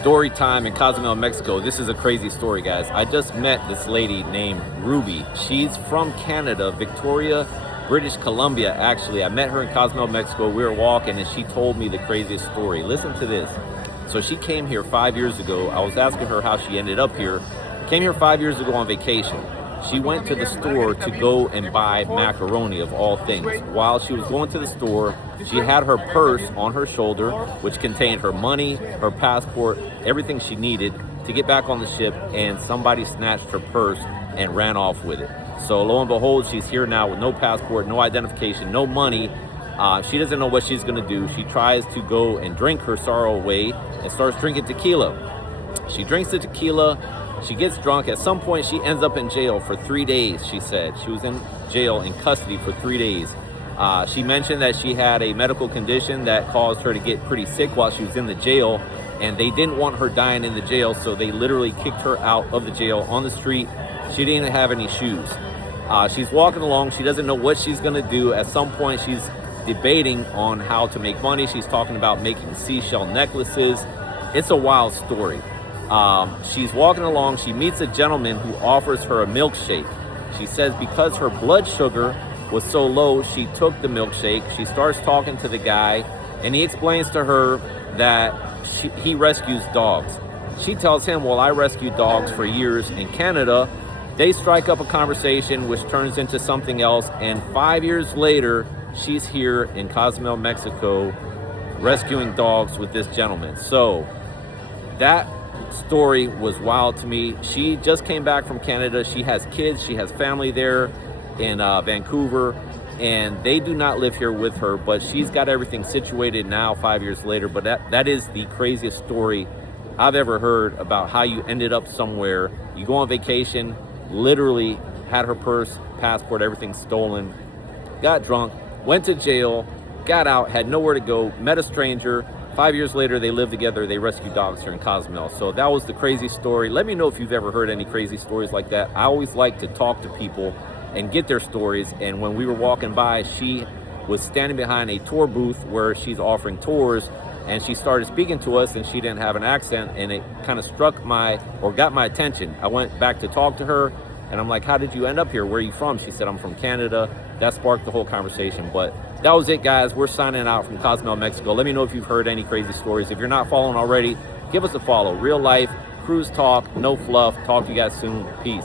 Story time in Cozumel, Mexico. This is a crazy story, guys. I just met this lady named Ruby. She's from Canada, Victoria, British Columbia, actually. I met her in Cozumel, Mexico. We were walking and she told me the craziest story. Listen to this. So she came here 5 years ago. I was asking her how she ended up here. Came here 5 years ago on vacation. She went to the store to go and buy macaroni, of all things. While she was going to the store, she had her purse on her shoulder, which contained her money, her passport, everything she needed to get back on the ship, and somebody snatched her purse and ran off with it. So lo and behold, she's here now with no passport, no identification, no money. She doesn't know what she's gonna do. She tries to go and drink her sorrow away and starts drinking tequila. She drinks the tequila. She gets drunk. At some point, she ends up in jail for 3 days, she said. She was in jail in custody for 3 days. She mentioned that she had a medical condition that caused her to get pretty sick while she was in the jail, and they didn't want her dying in the jail, so they literally kicked her out of the jail on the street. She didn't have any shoes. She's walking along. She doesn't know what she's going to do. At some point, she's debating on how to make money. She's talking about making seashell necklaces. It's a wild story. She's walking along. She meets a gentleman who offers her a milkshake. She says because her blood sugar was so low, she took the milkshake. She starts talking to the guy, and he explains to her that he rescues dogs. She tells him, well, I rescued dogs for years in Canada. They strike up a conversation, which turns into something else, and 5 years later, she's here in Cozumel, Mexico, rescuing dogs with this gentleman. So that story was wild to me. She just came back from Canada. She has kids. She has family there in Vancouver, and they do not live here with her, but she's got everything situated now 5 years later. But that is the craziest story I've ever heard about how you ended up somewhere. You go on vacation, literally had her purse, passport, everything stolen, got drunk, went to jail, got out, had nowhere to go, met a stranger. 5 years later, they live together. They rescue dogs here in Cozumel. So that was the crazy story. Let me know if you've ever heard any crazy stories like that. I always like to talk to people and get their stories. And when we were walking by, she was standing behind a tour booth where she's offering tours, and she started speaking to us, and she didn't have an accent, and it kind of got my attention. I went back to talk to her, and I'm like, how did you end up here? Where are you from? She said, I'm from Canada. That sparked the whole conversation. But that was it, guys. We're signing out from Cozumel, Mexico. Let me know if you've heard any crazy stories. If you're not following already, give us a follow. Real life, cruise talk, no fluff. Talk to you guys soon. Peace.